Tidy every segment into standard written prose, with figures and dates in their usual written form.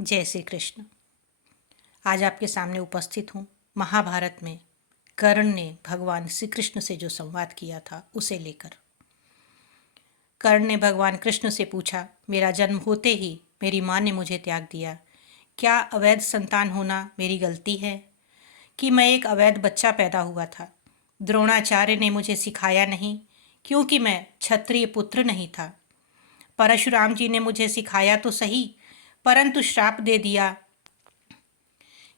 जय श्री कृष्ण। आज आपके सामने उपस्थित हूँ महाभारत में कर्ण ने भगवान श्री कृष्ण से जो संवाद किया था उसे लेकर। कर्ण ने भगवान कृष्ण से पूछा, मेरा जन्म होते ही मेरी माँ ने मुझे त्याग दिया। क्या अवैध संतान होना मेरी गलती है कि मैं एक अवैध बच्चा पैदा हुआ था? द्रोणाचार्य ने मुझे सिखाया नहीं क्योंकि मैं क्षत्रिय पुत्र नहीं था। परशुराम जी ने मुझे सिखाया तो सही, परंतु श्राप दे दिया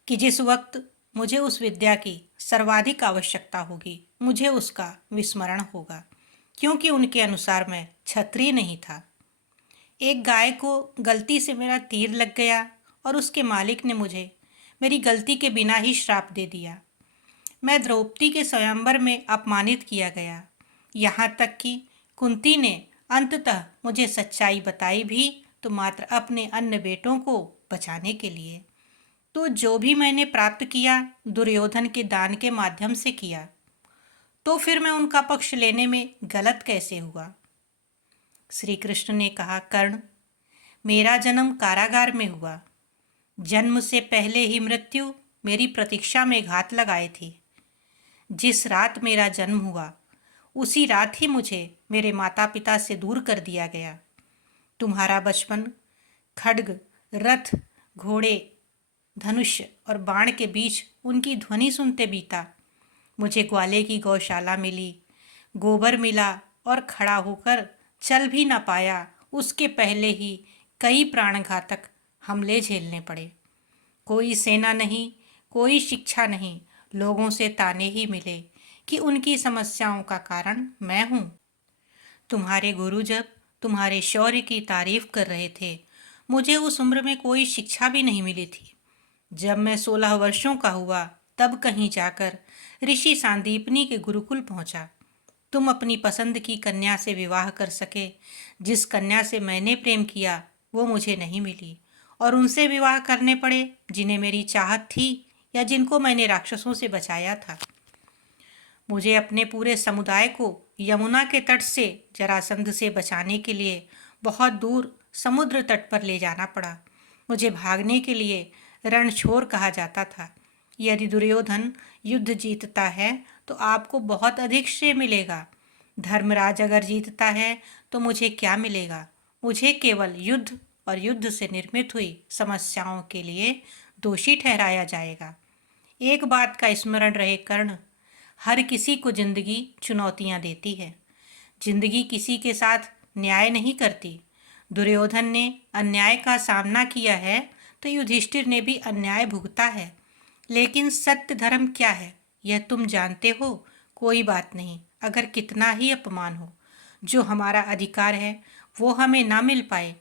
कि जिस वक्त मुझे उस विद्या की सर्वाधिक आवश्यकता होगी मुझे उसका विस्मरण होगा, क्योंकि उनके अनुसार मैं क्षत्रिय नहीं था। एक गाय को गलती से मेरा तीर लग गया और उसके मालिक ने मुझे मेरी गलती के बिना ही श्राप दे दिया। मैं द्रौपदी के स्वयंवर में अपमानित किया गया, यहाँ तक कि कुंती ने अंततः मुझे सच्चाई बताई भी तो मात्र अपने अन्य बेटों को बचाने के लिए। तो जो भी मैंने प्राप्त किया दुर्योधन के दान के माध्यम से किया, तो फिर मैं उनका पक्ष लेने में गलत कैसे हुआ? श्री कृष्ण ने कहा, कर्ण, मेरा जन्म कारागार में हुआ। जन्म से पहले ही मृत्यु मेरी प्रतीक्षा में घात लगाए थी। जिस रात मेरा जन्म हुआ उसी रात ही मुझे मेरे माता पिता से दूर कर दिया गया। तुम्हारा बचपन खड्ग, रथ, घोड़े, धनुष और बाण के बीच उनकी ध्वनि सुनते बीता। मुझे ग्वाले की गौशाला मिली, गोबर मिला और खड़ा होकर चल भी ना पाया उसके पहले ही कई प्राणघातक हमले झेलने पड़े। कोई सेना नहीं, कोई शिक्षा नहीं, लोगों से ताने ही मिले कि उनकी समस्याओं का कारण मैं हूँ। तुम्हारे गुरु जब तुम्हारे शौर्य की तारीफ कर रहे थे, मुझे उस उम्र में कोई शिक्षा भी नहीं मिली थी। जब मैं 16 वर्षों का हुआ तब कहीं जाकर ऋषि सांदीपनी के गुरुकुल पहुंचा। तुम अपनी पसंद की कन्या से विवाह कर सके। जिस कन्या से मैंने प्रेम किया वो मुझे नहीं मिली और उनसे विवाह करने पड़े जिन्हें मेरी चाहत थी या जिनको मैंने राक्षसों से बचाया था। मुझे अपने पूरे समुदाय को यमुना के तट से जरासंध से बचाने के लिए बहुत दूर समुद्र तट पर ले जाना पड़ा। मुझे भागने के लिए रणछोर कहा जाता था। यदि दुर्योधन युद्ध जीतता है तो आपको बहुत अधिक श्रेय मिलेगा। धर्मराज अगर जीतता है तो मुझे क्या मिलेगा? मुझे केवल युद्ध और युद्ध से निर्मित हुई समस्याओं के लिए दोषी ठहराया जाएगा। एक बात का स्मरण रहे कर्ण, हर किसी को जिंदगी चुनौतियां देती है। जिंदगी किसी के साथ न्याय नहीं करती। दुर्योधन ने अन्याय का सामना किया है तो युधिष्ठिर ने भी अन्याय भुगता है। लेकिन सत्य धर्म क्या है यह तुम जानते हो। कोई बात नहीं, अगर कितना ही अपमान हो, जो हमारा अधिकार है वो हमें ना मिल पाए,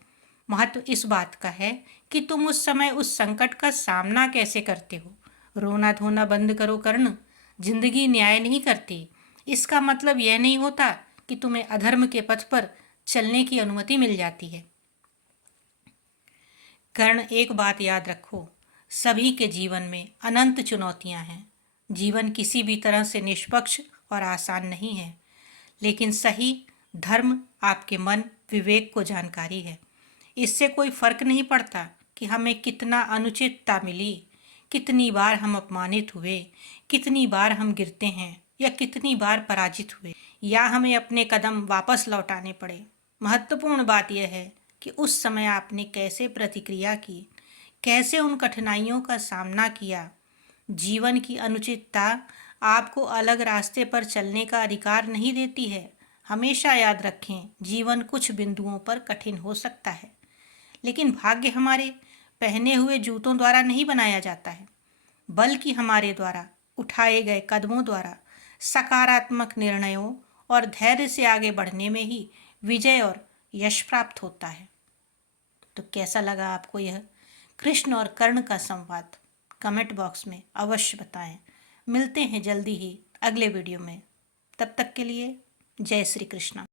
महत्व इस बात का है कि तुम उस समय उस संकट का सामना कैसे करते हो। रोना धोना बंद करो कर्ण। जिंदगी न्याय नहीं करती। इसका मतलब यह नहीं होता कि तुम्हें अधर्म के पथ पर चलने की अनुमति मिल जाती है। कर्ण, एक बात याद रखो, सभी के जीवन में अनंत चुनौतियां हैं। जीवन किसी भी तरह से निष्पक्ष और आसान नहीं है, लेकिन सही धर्म आपके मन विवेक को जानकारी है। इससे कोई फर्क नहीं पड़ता कि हमें कितना अनुचितता मिली, कितनी बार हम अपमानित हुए, कितनी बार हम गिरते हैं या कितनी बार पराजित हुए या हमें अपने कदम वापस लौटाने पड़े। महत्वपूर्ण बात यह है कि उस समय आपने कैसे प्रतिक्रिया की, कैसे उन कठिनाइयों का सामना किया। जीवन की अनुचितता आपको अलग रास्ते पर चलने का अधिकार नहीं देती है। हमेशा याद रखें, जीवन कुछ बिंदुओं पर कठिन हो सकता है, लेकिन भाग्य हमारे पहने हुए जूतों द्वारा नहीं बनाया जाता है, बल्कि हमारे द्वारा उठाए गए कदमों द्वारा, सकारात्मक निर्णयों और धैर्य से आगे बढ़ने में ही विजय और यश प्राप्त होता है। तो कैसा लगा आपको यह कृष्ण और कर्ण का संवाद? कमेंट बॉक्स में अवश्य बताएं। मिलते हैं जल्दी ही अगले वीडियो में। तब तक के लिए जय श्री कृष्ण।